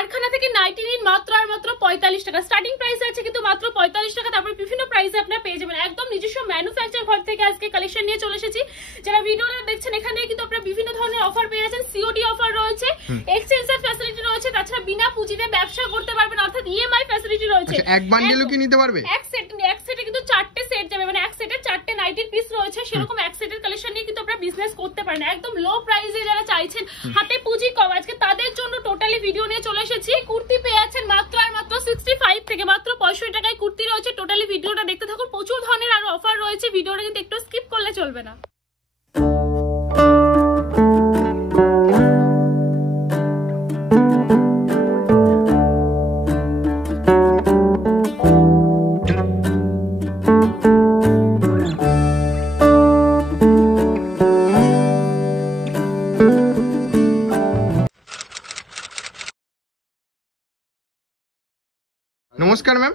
কারখানা থেকে নাইটি নিন মাত্র আর মাত্র 45 টাকা। স্টার্টিং প্রাইস আছে কিন্তু মাত্র 45 টাকা। তারপর বিভিন্ন প্রাইসে আপনারা পেয়ে যাবেন। একদম নিজস্ব ম্যানুফ্যাকচার ঘর থেকে আজকে কালেকশন নিয়ে চলে এসেছি। যারা ভিডিওটা দেখছেন এখানে কিন্তু আপনারা বিভিন্ন ধরনের অফার পেয়ে যাচ্ছেন। সিওডি অফার রয়েছে, এক্সচেঞ্জের ফ্যাসিলিটি রয়েছে, তাছাড়া বিনা পুঁজিতে ব্যবসা করতে পারবেন, অর্থাৎ ইএমআই ফ্যাসিলিটি রয়েছে। এক বান্ডেলও কি নিতে পারবে? এক সেটে কিন্তু 4টে সেট যাবে, মানে এক সেটে 4টে নাইটির পিস রয়েছে। সেরকম এক সেটের কালেকশন নিয়ে কিন্তু আপনারা বিজনেস করতে পারেন একদম লো প্রাইসে। যারা চাইছেন হাতে পুঁজি কম, আজকে তাদের জন্য টোটালি ভিডিও নিয়ে চলে এসেছি। কুর্তি পেয়ে যাচ্ছেন মাত্র আর মাত্র 65 থেকে মাত্র 65 টাকায় কুর্তি রয়েছে। টোটালি ভিডিওটা দেখতে থাকুন, প্রচুর ধরনের আরো অফার রয়েছে। ভিডিওটা কিন্তু একটু স্কিপ করলে চলবে না। নমস্কার ম্যাম।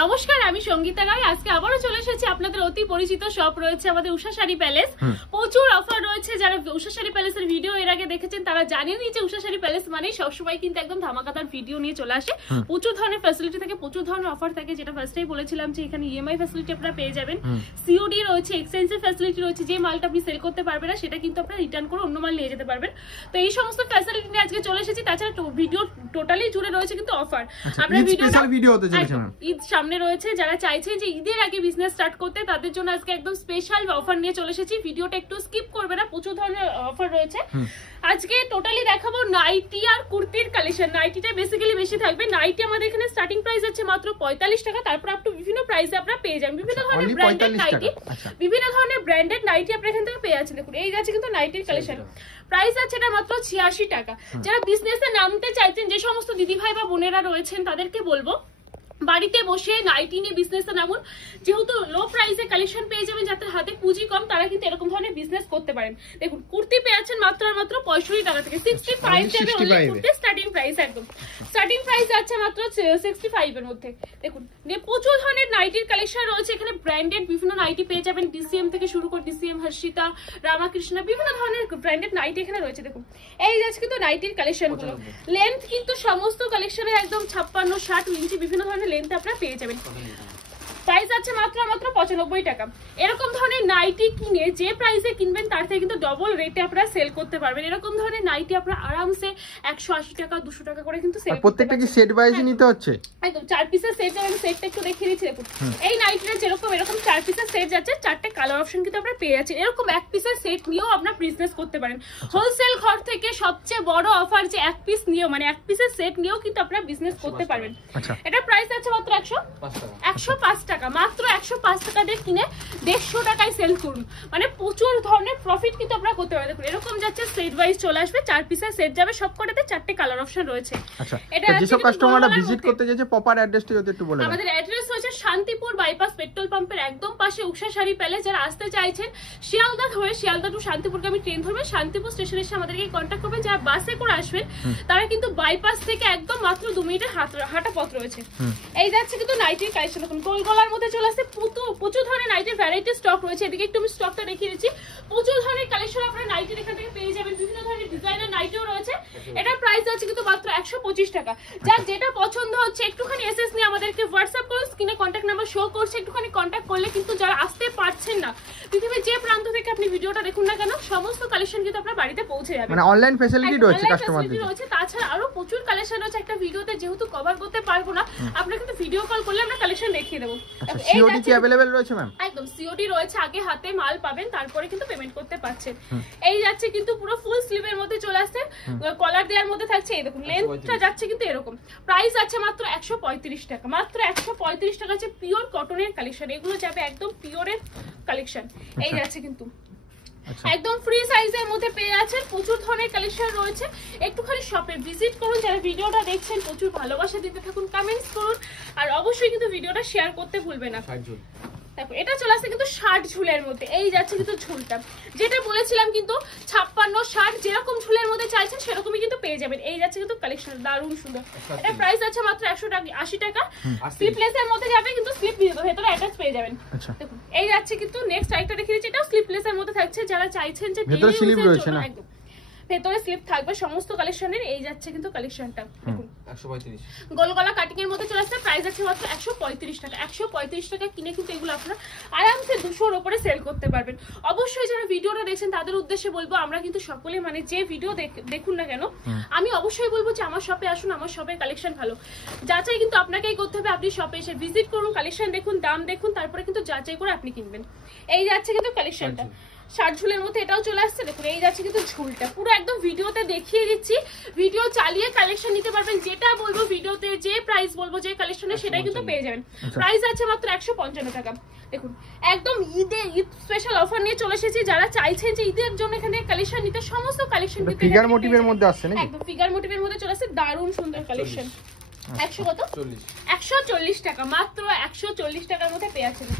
নমস্কার, আমি সঙ্গীতা রায়। আজকে আবারও চলে এসেছি আপনাদের অতি পরিচিত শপ রয়েছে আমাদের উষা শাড়ি প্যালেস। প্রচুর অফার রয়েছে। যারা উষা শাড়ি প্যালেসের ভিডিও এর আগে দেখেছেন তারা জানেনই যে উষা শাড়ি প্যালেস মানে সবসময় কিন্তু একদম ধামাকাদার ভিডিও নিয়ে চলে আসে। প্রচুর ধরনের ফ্যাসিলিটি থাকে, প্রচুর ধরনের অফার থাকে। যেটা ফার্স্টেই বলেছিলাম যে এখানে ইএমআই ফ্যাসিলিটি আপনারা পেয়ে যাবেন, সিওডি রয়েছে, এক্সচেঞ্জের ফ্যাসিলিটি রয়েছে। যে মালটা আপনি সেল করতে পারবেন না সেটা কিন্তু আপনারা রিটার্ন করে অন্য মাল নিয়ে যেতে পারবেন। তো এই সমস্ত ফ্যাসিলিটি নিয়ে আজকে চলে এসেছি। তাছাড়া ভিডিও টোটালি জুড়ে রয়েছে কিন্তু অফার। আমরা ভিডিও হতে চলেছে, ঈদ সামনে রয়েছে। যারা চাইছে যে ঈদের আগে বিজনেস স্টার্ট করতে তাদের জন্য আজকে একদম স্পেশাল অফার নিয়ে চলে এসেছি। ভিডিওটা একটু স্কিপ করবে না, প্রচুর ধরনের অফার রয়েছে। আজকে টোটালি দেখাবো নাইটি আর কুর্তির কালেকশন। নাইটিটা বেসিক্যালি বেশি থাকবে। নাইটি আমাদের এখানে স্টার্টিং প্রাইস আছে মাত্র 45 টাকা। তারপর আপনি বিভিন্ন প্রাইসে আপনারা পেয়ে যাবেন বিভিন্ন ধরনের ব্র্যান্ডেড নাইটি। বিভিন্ন ধরনের ব্র্যান্ডেড নাইটি আপনারা এখান থেকে পেয়ে যাচ্ছেন। দেখুন এই যাচ্ছে কিন্তু নাইটির কালেকশন। প্রাইস আছে এটা মাত্র 86 টাকা। যারা বিজনেসে নামতে চাইছেন, যে সমস্ত দিদি ভাই বা বোনেরা রয়েছেন তাদেরকে বলবো বাড়িতে বসে নাইটি নিয়ে বিজনেসে নামুন। যেহেতু লো প্রাইসে কালেকশন পেয়ে যাবেন, যাদের হাতে পুঁজি কম তারা কিন্তু এরকম ধরনের বিজনেস করতে পারেন। দেখুন কুর্তি পেয়ে যাচ্ছেন মাত্র আর মাত্র 65 টাকা থেকে। 65 যাবে অনলি কুর্তি স্টার্টিং প্রাইস। একদম স্টার্টিং প্রাইস আছে মাত্র 65 এর মধ্যে। দেখুন প্রচুর ধরনের নাইটির কালেকশন রয়েছে এখানে। ব্র্যান্ডেড বিভিন্ন নাইটি পেয়ে যাবেন, ডিসিএম থেকে শুরু করে ডিসিএম, হর্ষিতা, রামাকৃষ্ণা, বিভিন্ন ধরনের ব্র্যান্ডেড নাইটি এখানে রয়েছে। দেখুন এই যাচ্ছে কিন্তু নাইটির কালেকশন গুলো। লেন্থ কিন্তু সমস্ত কালেকশনের একদম 56, 60 ইঞ্চি বিভিন্ন ধরনের লেন্থ আপনারা পেয়ে যাবেন। প্রাইস আছে মাত্র 95 টাকা। এরকম ধরনের নাইটি কিনে যে প্রাইসে কিনবেন তার থেকে কিন্তু ডবল রেটে আপনারা সেল করতে পারবেন। এরকম ধরনের নাইটি আপনারা আরামসে 180 টাকা 200 টাকা করে কিন্তু সেল করতে পারবেন। প্রত্যেকটা কি সেট ওয়াইজ নিতে হচ্ছে? একদম 4 পিসের সেট যাবে। আমি সেটটা একটু দেখিয়ে দিচ্ছি। দেখুন এই নাইটিটা যেরকম এরকম 4 পিসের সেট যাচ্ছে, 4টে কালার অপশন কিন্তু আপনারা পেয়ে যাচ্ছেন। এরকম এক পিসের সেট নিয়েও আপনারা বিজনেস করতে পারেন। হোলসেল ঘর থেকে সবচেয়ে বড় অফার যে এক পিস নিয়েও, মানে এক পিসের সেট নিয়েও কিন্তু আপনারা বিজনেস করতে পারবেন। এটা প্রাইস আছে মাত্র 105 টাকা। মাত্র 105 টাকা দিয়ে কিনে 150 টাকায় সেল করুন, মানে প্রচুর ধরনের প্রফিট কিন্তু আপনারা করতে পারবেন। দেখুন এরকম যাচ্ছে সেট ওয়াইজ চলে আসবে, 4 পিসের সেট যাবে, সবকটাতে 4টে কালার অপশন রয়েছে। আচ্ছা, এটা যেসব কাস্টমাররা ভিজিট করতে যাচ্ছে প্রপার অ্যাড্রেসটি যদি একটু বলে দেন। আমাদের অ্যাড্রেস হচ্ছে শান্তিপুর বাইপাস পেট্রোল পাম্পের একদম পাশে উষা শাড়ি প্যালেস। যারা আসতে চাইছেন শিয়ালদা হয়ে শিয়ালদা টু শান্তিপুরগামী ট্রেন ধরবেন, শান্তিপুর স্টেশনে এসে আমাদেরকে কন্ট্যাক্ট করবেন। যারা বাসে করে আসবেন তারা কিন্তু বাইপাস থেকে একদম মাত্র 2 মিনিটের হাঁটা পথ রয়েছে। এই যাচ্ছে কিন্তু নাইটির কালেকশন। দেখুন গোল গলার মধ্যে চলে আসছে, প্রচুর ধরনের নাইটির ভ্যারাইটি স্টক রয়েছে। এদিকে একটু আমি স্টকটা দেখিয়ে দিচ্ছি। প্রচুর ধরনের কালেকশন আপনারা নাইটির এখান থেকে পেয়ে যাবেন। বিভিন্ন ধরনের ডিজাইনের নাইটিও রয়েছে। এটার প্রাইস আছে কিন্তু মাত্র 125 টাকা। যার যেটা পছন্দ হচ্ছে একটুখানি এসএস নিয়ে আমাদেরকে হোয়াটসঅ্যাপ করুন। স্ক্রিনে কন্ট্যাক্ট নাম্বার শো করছে, একটুখানি কন্ট্যাক্ট করলে কিন্তু যারা আসতে পারছেন না, পৃথিবীর যে প্রান্ত থেকে আপনি ভিডিওটা দেখুন না কেন, সমস্ত কালেকশন কিন্তু আপনার বাড়িতে পৌঁছে যাবে। মানে অনলাইন ফ্যাসিলিটি রয়েছে কাস্টমারদের রয়েছে। তাছাড়া আরো প্রচুর কালেকশন রয়েছে। একটা ভিডিওতে যেহেতু কভার করতে পারবো না, আপনারা কিন্তু ভিডিও কল করলে আমরা কালেকশন দেখিয়ে দেবো। সিওডি কি अवेलेबल রয়েছে ম্যাম? একদম সিওডি রয়েছে। আগে হাতে মাল পাবেন, তারপরে কিন্তু পেমেন্ট করতে পারছেন। এই যাচ্ছে কিন্তু পুরো ফুল স্লিভের মধ্যে চলে আসছে, কলার দেওয়ার মধ্যে থাকছে। এই দেখুন লেন্থটা যাচ্ছে কিন্তু এরকম। প্রাইস আছে মাত্র 135 টাকা। মাত্র 135 টাকা আছে পিওর কটনের কালেকশন। এগুলো যাবে একদম পিওরের কালেকশন। এই যাচ্ছে কিন্তু একদম ফ্রি সাইজের মধ্যে পেয়ে যাচ্ছেন। প্রচুর ধরনের কালেকশন রয়েছে। একটুখানি শপে ভিজিট করুন। যারা ভিডিওটা দেখছেন প্রচুর ভালোবাসা দিতে থাকুন, কমেন্টস করুন, আর অবশ্যই কিন্তু ভিডিওটা শেয়ার করতে ভুলবেন না। দেখো এটা চলে আসছে কিন্তু 60 ঝুলের মধ্যে। এই যাচ্ছে কিন্তু ঝুলটা, যেটা বলেছিলাম কিন্তু 56, 60 যেরকম ঝুলের মধ্যে চাইছেন সেরকমই কিন্তু পেয়ে যাবেন। এই যাচ্ছে কিন্তু কালেকশন দারুণ সুন্দর। এটা প্রাইস আছে মাত্র 180 টাকা। স্লিপলেসের মধ্যে যাবে কিন্তু স্লিপ দিয়ে দেবো, ভেতরে অ্যাটাচ পেয়ে যাবেন। দেখুন এই যাচ্ছে কিন্তু নেক্সট আইটেমটা দেখিয়ে দিচ্ছি। এটাও স্লিপলেসের মধ্যে থাকছে। যারা চাইছেন যে ভেতরে স্লিপ রয়েছে না, একদম ভেতরে স্লিপ থাকবে সমস্ত কালেকশনের। এই যাচ্ছে কিন্তু কালেকশনটা দেখুন গোল গলা কাটিং এর মধ্যে চলে আসছে, প্রাইস আছে মাত্র 135 টাকা। 135 টাকা কিনে কিন্তু এগুলো আপনারা আরামসে 200 এর উপরে সেল করতে পারবেন। অবশ্যই যারা ভিডিওটা দেখছেন তাদের উদ্দেশ্যে বলবো, আমরা কিন্তু সকলে মানে যে ভিডিও দেখুন না কেন, আমি অবশ্যই বলবো যে আমার শপে আসুন, আমার শপের কালেকশন ভালো। যাচাই কিন্তু আপনাকেই করতে হবে, আপনি শপে এসে ভিজিট করুন, কালেকশন দেখুন, দাম দেখুন, তারপরে কিন্তু যাচাই করে আপনি কিনবেন। এই যাচ্ছে কিন্তু কালেকশনটা, শার্ট ঝুলের মধ্যে এটাও চলে আসছে। দেখুন এই যাচ্ছে কিন্তু ঝুলটা, পুরো একদম ভিডিওতে দেখিয়ে দিচ্ছি, ভিডিও চালিয়ে কালেকশন নিতে পারবেন। যেটা বলবো ভিডিওতে, যে প্রাইস বলবো যে কালেকশনে, সেটাই কিন্তু পেয়ে যাবেন। প্রাইস আছে মাত্র 155 টাকা। দেখুন একদম ঈদ স্পেশাল অফার নিয়ে চলে এসেছি। যারা চাইছেন যে ঈদের জন্য এখানে কালেকশন নিতে, সমস্ত কালেকশন কিন্তু ফিগার মোটিভের মধ্যে আসছে নাকি? একদম ফিগার মোটিভের মধ্যে চলে আসছে, দারুণ সুন্দর কালেকশন। 100 কত? 140 টাকা, মাত্র 140 টাকার মধ্যে পেয়ে যাচ্ছেন।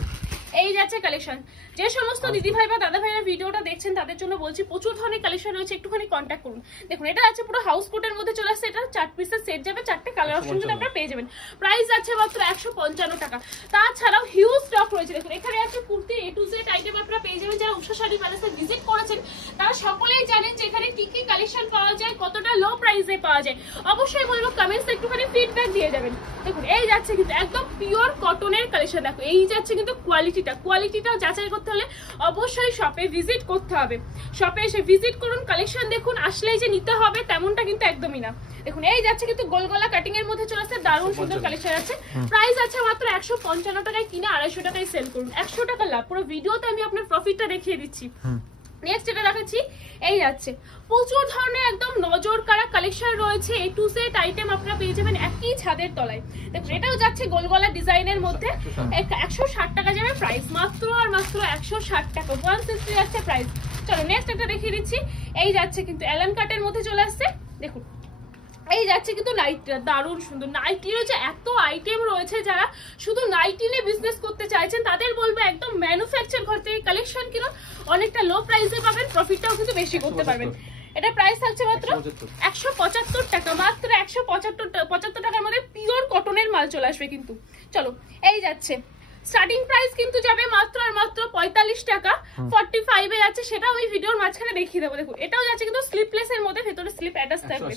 এই যাচ্ছে কালেকশন। যে সমস্ত দিদি ভাই বা দাদা ভাইরা ভিডিওটা দেখছেন তাদের জন্য বলছি, প্রচুর ধরনের কালেকশন রয়েছে, একটুখানি কন্ট্যাক্ট করুন। দেখুন এটা আছে পুরো হাউস কোটের মধ্যে চলে আসছে, এটা 4 পিসের সেট যাবে, 4টে কালার অপশন কিন্তু আপনারা পেয়ে যাবেন। প্রাইস আছে মাত্র 155 টাকা। তাছাড়াও হিউজ স্টক রয়েছে। দেখুন এখানে আছে kurti A to Z item আপনারা পেয়ে যাবেন। যারা উষা শাড়ি প্যালেসে ভিজিট করেছেন তারা সকলেই জানেন যে এখানে কি কি কালেকশন পাওয়া যায়, কতটা লো প্রাইসে পাওয়া যায়। অবশ্যই বলবো কমেন্টসে একটুখানি ফিডব্যাক দিয়ে যাবেন। দেখুন এই যাচ্ছে কিন্তু একদম পিওর কটনের কালেকশন। দেখো এই যাচ্ছে কিন্তু কোয়ালিটিটাও যাচাই করতে হলে অবশ্যই শপে ভিজিট করতে হবে। শপে এসে ভিজিট করুন, কালেকশন দেখুন, আসলেই যে নিতে হবে তেমনটা কিন্তু একদমই না। দেখুন এই যাচ্ছে কিন্তু গোল গলা কাটিং এর মধ্যে চলে আসছে, দারুণ সুন্দর কালেকশন আছে। প্রাইস আছে মাত্র 155 টাকায়, কিনে 250 টাকায় সেল করুন। 100 টাকা লাভ। পুরো ভিডিওতে আমি আপনার প্রফিটটা দেখিয়ে দিচ্ছি। নেক্সট এটা দেখাচ্ছি, এই যাচ্ছে প্রচুর ধরনের একদম নজর কাড়া কালেকশন রয়েছে। A to Z আইটেম আপনারা পেয়ে যাবেন একই ছাদের তলায়। দেখুন এটাও যাচ্ছে গোল গলা ডিজাইনের মধ্যে, 160 টাকা যাবে প্রাইস, মাত্র আর মাত্র 160 টাকা। 160 যাচ্ছে প্রাইস। চলো নেক্সট এটা দেখিয়ে দিচ্ছি। এই যাচ্ছে কিন্তু অ্যালান কাটের মধ্যে চলে আসছে। দেখুন এই যাচ্ছে কিন্তু নাইটিটা, দারুণ সুন্দর নাইটিরও যে এত আইটেম রয়েছে। যারা শুধু নাইটি নিয়ে বিজনেস করতে চাইছেন তাদের বলবো একদম ম্যানুফ্যাকচার ঘর থেকে কালেকশন কিনুন, অনেকটা লো প্রাইসে পাবেন, প্রফিটটাও কিন্তু বেশি করতে পারবেন। এটা প্রাইস থাকছে মাত্র 175 টাকা। মাত্র 175 টাকার মধ্যে পিওর কটনের মাল চলে আসবে কিন্তু। চলো এই যাচ্ছে স্টার্টিং প্রাইস কিন্তু যাবে মাত্র আর মাত্র 45 টাকা, 45 এ যাচ্ছে, সেটা আমি ভিডিওর মাঝখানে দেখিয়ে দেবো। দেখুন এটাও যাচ্ছে কিন্তু স্লিপলেস এর মধ্যে, ভেতরে স্লিপ অ্যাটাচ থাকবে।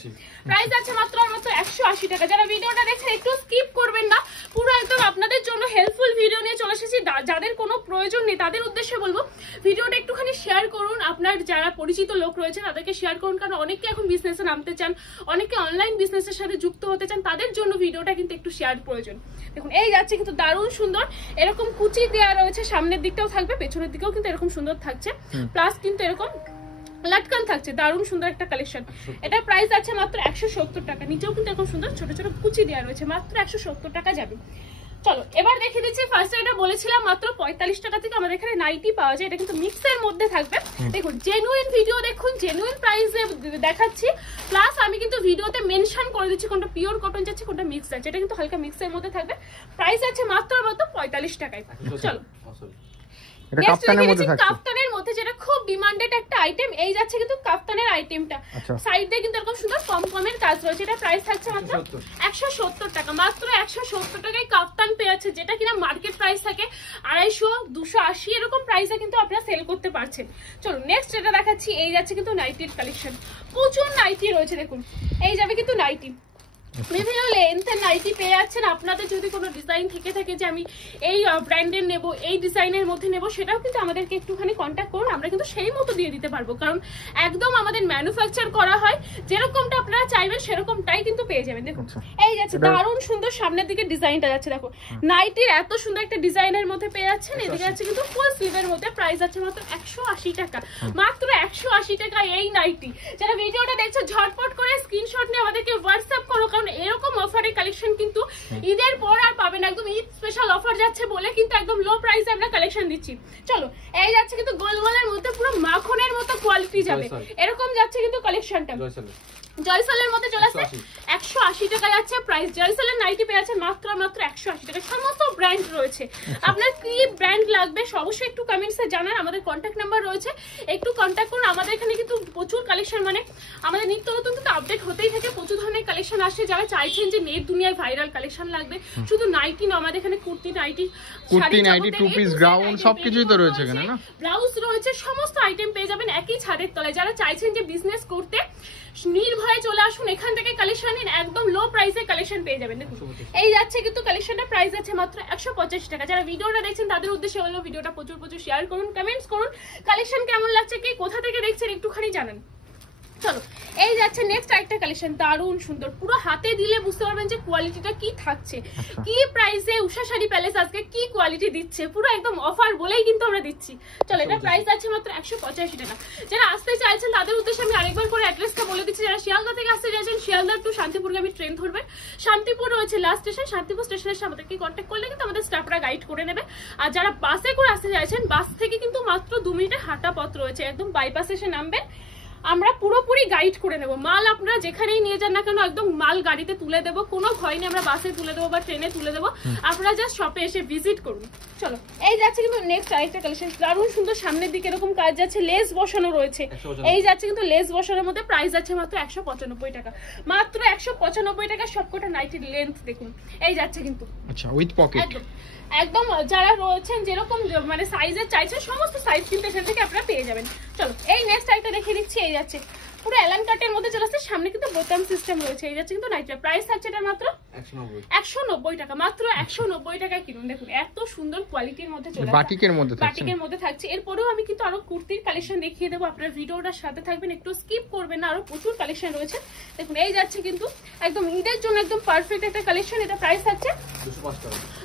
প্রাইস আছে মাত্র আর মাত্র 180 টাকা। যারা ভিডিওটা দেখছেন একটু স্কিপ করবেন না, পুরো একদম আপনাদের জন্য হেল্পফুল ভিডিও নিয়ে চলে এসেছি। যাদের কোনো প্রয়োজন নেই তাদের উদ্দেশ্যে বলবো ভিডিওটা একটুখানি শেয়ার করুন, আপনার যারা পরিচিত লোক রয়েছে তাদেরকে শেয়ার করুন, কারণ অনেকে এখন বিজনেসে নামতে চান, অনেকে অনলাইন বিজনেসের সাথে যুক্ত হতে চান, তাদের জন্য ভিডিওটা কিন্তু একটু শেয়ার প্রয়োজন। দেখুন এই যাচ্ছে কিন্তু দারুণ সুন্দর, এরকম কুচি দেওয়া রয়েছে, সামনের দিকটাও থাকবে, পেছনের দিকেও কিন্তু এরকম সুন্দর থাকছে, প্লাস কিন্তু এরকম লাটকান থাকছে, দারুণ সুন্দর একটা কালেকশন। এটা প্রাইস আছে মাত্র 170 টাকা। নিচেও কিন্তু এরকম সুন্দর ছোট ছোট কুচি দেওয়া রয়েছে, মাত্র 170 টাকা যাবে। চলো এবার দেখিয়ে দিচ্ছি। ফার্স্টে এটা বলেছিলাম মাত্র 45 টাকা থেকে আমাদের এখানে নাইটি পাওয়া যায়। এটা কিন্তু মিক্সের মধ্যে থাকবে। দেখুন জেনুইন ভিডিও দেখুন, জেনুইন প্রাইসে দেখাচ্ছি, প্লাস আমি কিন্তু ভিডিওতে মেনশন করে দিচ্ছি কোনটা পিওর কটন যাচ্ছে, কোনটা মিক্স যাচ্ছে। এটা কিন্তু হালকা মিক্সের মধ্যে থাকবে। প্রাইস আছে মাত্র 45 টাকায়। চলো এটা কাফতানের মধ্যে থাকছে, কাফতানের মধ্যে যেটা খুব ডিমান্ডেড একটা আইটেম। এই যাচ্ছে কিন্তু কাফতানের আইটেমটা, সাইড দিয়ে কিন্তু এরকম সুন্দর পমপমের কাজ রয়েছে। এটা প্রাইস থাকছে মাত্র 170 টাকা। মাত্র 170 টাকায় কাফতান পেয়ে যাচ্ছে, যেটা কিনা মার্কেট প্রাইস থাকে 250, 280 এরকম প্রাইসে কিন্তু আপনারা সেল করতে পারছেন। চলো নেক্সট এটা দেখাচ্ছি। এই যাচ্ছে কিন্তু নাইটির কালেকশন, প্রচুর নাইটি রয়েছে। দেখুন এই যাবে কিন্তু নাইটি, বিভিন্ন লেন্থের নাইটি পেয়ে যাচ্ছেন। আপনাদের যদি কোনো ডিজাইন থেকে থাকে যে আমি এই ব্র্যান্ডের নেব, এই ডিজাইনের মধ্যে নেব, সেটাও কিন্তু আমাদেরকে একটুখানি কন্ট্যাক্ট করুন, আমরা কিন্তু সেই মতো দিয়ে দিতে পারবো, কারণ একদম আমাদের ম্যানুফ্যাকচার করা হয়, যেরকমটা আপনারা চাইবেন সেরকমটাই কিন্তু পেয়ে যাবেন। দেখুন এই যাচ্ছে দারুণ সুন্দর, সামনের দিকে ডিজাইনটা যাচ্ছে, দেখো নাইটির এত সুন্দর একটা ডিজাইনের মধ্যে পেয়ে যাচ্ছেন। এদিকে যাচ্ছে কিন্তু ফুল স্লিভের মধ্যে। প্রাইস আছে মাত্র 180 টাকা। মাত্র 180 টাকা এই নাইটি। যারা ভিডিওটা দেখছো ঝটপট করে স্ক্রিনশট নিয়ে আমাদেরকে হোয়াটসঅ্যাপ করো, কারণ এরকম অফারের কালেকশন কিন্তু ঈদের পর আর পাবেন। একদম ঈদ স্পেশাল অফার যাচ্ছে বলে কিন্তু একদম লো প্রাইসে আমরা কালেকশন দিচ্ছি। চলো এই যাচ্ছে কিন্তু গোলগোলের মধ্যে পুরো মাখনের মতো কোয়ালিটি যাবে, এরকম যাচ্ছে কিন্তু কালেকশনটা। জয়সলের মধ্যে চলে আসছে 180 টাকা যাচ্ছে প্রাইস। জয়সলের নাইটি পেয়ে যাচ্ছে মাত্র 180 টাকা। সমস্ত ব্র্যান্ড রয়েছে, আপনার কি ব্র্যান্ড লাগবে অবশ্যই একটু কমেন্টসে জানান। আমাদের কন্ট্যাক্ট নাম্বার রয়েছে, একটু কন্ট্যাক্ট করুন। আমাদের এখানে কিন্তু প্রচুর কালেকশন, মানে আমাদের নিত্য নতুন কিন্তু আপডেট হতেই থাকে, প্রচুর ধরনের কালেকশন আসে। যারা চাইছেন যে নেট দুনিয়ায় ভাইরাল কালেকশন লাগবে, শুধু নাইটি না, আমাদের এখানে kurti nighty, two piece ground সবকিছুই তো রয়েছে এখানে, না ব্লাউজ রয়েছে, সমস্ত আইটেম পেয়ে যাবেন একই ছাদের তলায়। যারা চাইছেন যে বিজনেস করতে, নির্ভয়ে চলে আসুন, এখান থেকে কালেকশন নিন, একদম লো প্রাইসে কালেকশন পেয়ে যাবেন। দেখুন এই যাচ্ছে কিন্তু কালেকশনটা প্রাইস আছে মাত্র 185 টাকা। যারা ভিডিওটা দেখছেন তাদের উদ্দেশ্যে হলো ভিডিওটা প্রচুর শেয়ার করুন, কমেন্টস করুন, কালেকশন কেমন লাগছে, কে কোথা থেকে দেখছেন একটুখানি জানান। চলো এই যাচ্ছে নেক্সট আরেকটা কালেকশন, দারুণ সুন্দর, পুরো হাতে দিলে বুঝতে পারবেন যে কোয়ালিটিটা কি থাকছে, কি প্রাইসে উষা শাড়ি প্যালেস আজকে কি কোয়ালিটি দিচ্ছে, পুরো একদম অফার বলেই কিন্তু আমরা দিচ্ছি। চলো এটা প্রাইস আছে মাত্র 185 টাকা। যারা আসতে চাইছেন তাদের উদ্দেশ্যে আমি আরেকবার করে অ্যাড্রেসটা বলে দিচ্ছি। যারা শিয়ালদা থেকে আসতে চাইছেন, শিয়ালদা টু শান্তিপুরগামী ট্রেন ধরবেন, শান্তিপুর রয়েছে লাস্ট স্টেশন, শান্তিপুর স্টেশনের সাথে আমাদেরকে কন্ট্যাক্ট করলে কিন্তু আমাদের স্টাফরা গাইড করে নেবে। আর যারা বাসে করে আসতে চাইছেন, বাস থেকে কিন্তু মাত্র 2 মিনিটের হাঁটা পথ রয়েছে, একদম বাইপাসে এসে নামবেন, আমরা পুরোপুরি গাইড করে নেব। মাল আপনারা যেখানেই নিয়ে যান না কেন একদম মাল গাড়িতে তুলে দেবো, কোনো ভয় নেই, আমরা বাসে তুলে দেবো বা ট্রেনে তুলে দেবো, আপনারা জাস্ট শপে এসে ভিজিট করুন। চলো এই যাচ্ছে কিন্তু নেক্সট আরেকটা কালেকশন, দারুণ সুন্দর, সামনের দিকে এরকম কাজ যাচ্ছে, লেস বসানো রয়েছে, এই যাচ্ছে কিন্তু লেস বসানোর মধ্যে প্রাইস আছে মাত্র 195 টাকা, মাত্র 195 টাকা। সবকটা নাইটির লেন্থ দেখুন, এই যাচ্ছে কিন্তু আচ্ছা উইথ পকেট, একদম যারা রয়েছেন যেরকম মানে সাইজের চাইছেন সমস্ত সাইজ কিন্তু এখান থেকে আপনারা পেয়ে যাবেন। চলো এই নেক্সট আইটা দেখিয়ে দিচ্ছি, এই যাচ্ছে পুরো অ্যালান কাটের মধ্যে চলে আসছে, সামনে কিন্তু বোতাম সিস্টেম রয়েছে, এই যাচ্ছে কিন্তু নাইটের প্রাইস আছে এটা মাত্র 190 টাকা, মাত্র 190 টাকায় কিনুন। দেখুন এত সুন্দর কোয়ালিটির মধ্যে চলে আসছে, বাটিকের মধ্যে থাকছে। এরপরেও আমি কিন্তু আরো কুর্তির কালেকশন দেখিয়ে দেবো, আপনারা ভিডিওটার সাথে থাকবেন, একটু স্কিপ করবেন না, আরো প্রচুর কালেকশন রয়েছে। দেখুন এই যাচ্ছে কিন্তু একদম ঈদের জন্য একদম পারফেক্ট একটা কালেকশন, এটা প্রাইস আছে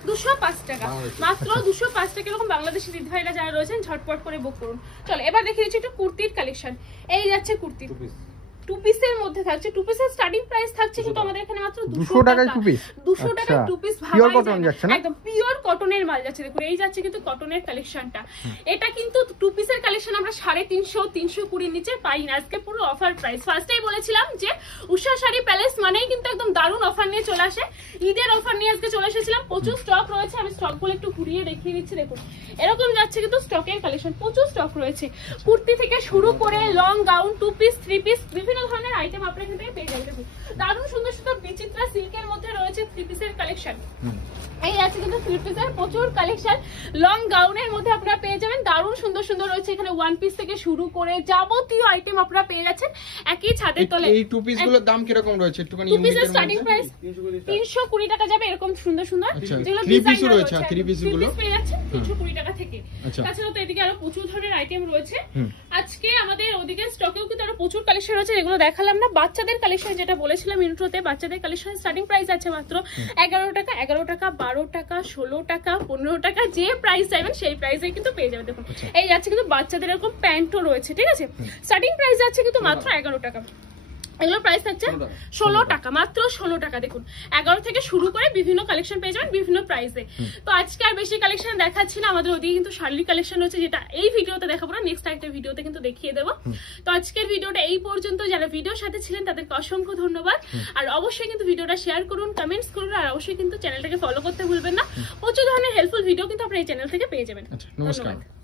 205 টাকা, মাত্র 205 টাকা। এরকম বাংলাদেশি দিদি ভাইরা যারা রয়েছেন ঝটপট করে বুক করুন। চলো এবার দেখিয়ে দিচ্ছি একটু কুর্তির কালেকশন, এই যাচ্ছে কুর্তি 2 পিসের মধ্যে থাকছে, 2 পিসের স্টার্টিং প্রাইস থাকছে কিন্তু আমাদের এখানে মাত্র 200 টাকায় 200 টাকায় 2 পিস, পিওর কটন যাচ্ছে না, একদম পিওর কটনের মাল যাচ্ছে। দেখুন এই যাচ্ছে কিন্তু কটনের কালেকশনটা, এটা কিন্তু 2 পিসের কালেকশন আমরা 350 320 নিচে পাই না, আজকে পুরো অফার প্রাইস। ফার্স্টেই বলেছিলাম যে উষা শাড়ি প্যালেস মানেই কিন্তু একদম দারুণ অফার নিয়ে চলে আসে, ঈদের অফার নিয়ে আজকে চলে এসেছিলাম। প্রচুর স্টক রয়েছে, আমি স্টকগুলো একটু ঘুরিয়ে দেখিয়ে দিচ্ছি। দেখুন এরকম যাচ্ছে কিন্তু স্টকের কালেকশন, প্রচুর স্টক রয়েছে, কুর্তি থেকে শুরু করে লং গাউন, 2 পিস 3 পিস বিভিন্ন ধরনের আইটেম আপনারা এখান থেকে পেয়ে যাবেন। দেখুন দারুণ সুন্দর সুন্দর বিচিত্রা সিল্কের মধ্যে রয়েছে 3 পিসের কালেকশন, এই আছে কিন্তু 3 পিসের প্রচুর কালেকশন, লং গাউনের মধ্যে আপনারা পেয়ে যাবেন, দারুণ সুন্দর সুন্দর রয়েছে এখানে 1 পিস থেকে শুরু করে যাবতীয় আইটেম আপনারা পেয়ে যাচ্ছেন একই ছাদের তলে। এই 2 পিস গুলোর দাম কি রকম রয়েছে একটুখানি? 2 পিসের স্টার্টিং প্রাইস 320 টাকা যাবে, এরকম সুন্দর সুন্দর যেগুলো 3 পিস রয়েছে, 3 পিস গুলো পেয়ে যাচ্ছেন 320 টাকা থেকে। তাছাড়া তো এদিকে আরো প্রচুর ধরনের আইটেম রয়েছে, আজকে আমাদের ওদিকে স্টকেও কিন্তু আরো প্রচুর কালেকশন রয়েছে, যেগুলো দেখালাম না। বাচ্চাদের কালেকশন যেটা বলেছিলাম ইন্ট্রোতে, বাচ্চাদের কালেকশন স্টার্টিং প্রাইস আছে মাত্র 11 টাকা, 11 টাকা, 12 টাকা, 16 টাকা, 15 টাকা, যে প্রাইস চাইবেন সেই প্রাইসে কিন্তু পেয়ে যাবেন। দেখুন এই যাচ্ছে কিন্তু বাচ্চাদের এরকম প্যান্টও রয়েছে, ঠিক আছে, স্টার্টিং প্রাইস আছে কিন্তু মাত্র 11 টাকা, এগুলো প্রাইস থাকছে 16 টাকা, মাত্র 16 টাকা। দেখুন 11 থেকে শুরু করে বিভিন্ন কালেকশন পেয়ে যাবেন বিভিন্ন প্রাইসে। তো আজকে আর বেশি কালেকশন দেখাচ্ছি না, আমাদের ওদিকে কিন্তু শাড়ি কালেকশন রয়েছে, যেটা এই ভিডিওতে দেখাবো না, নেক্সট একটা ভিডিওতে কিন্তু দেখিয়ে দেবো। তো আজকের ভিডিওটা এই পর্যন্ত, যারা ভিডিওর সাথে ছিলেন তাদেরকে অসংখ্য ধন্যবাদ। আর অবশ্যই কিন্তু ভিডিওটা শেয়ার করুন, কমেন্টস করুন, আর অবশ্যই কিন্তু চ্যানেলটাকে ফলো করতে ভুলবেন না, প্রচুর ধরনের হেল্পফুল ভিডিও কিন্তু আপনারা এই চ্যানেল থেকে পেয়ে যাবেন। নমস্কার।